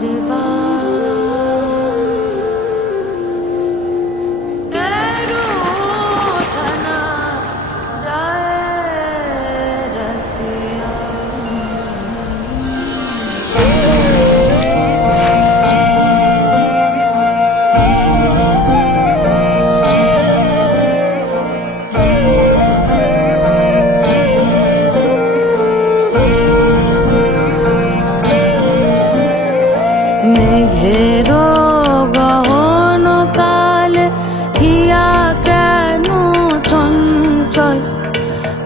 对吧。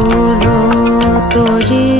পুরো তোরে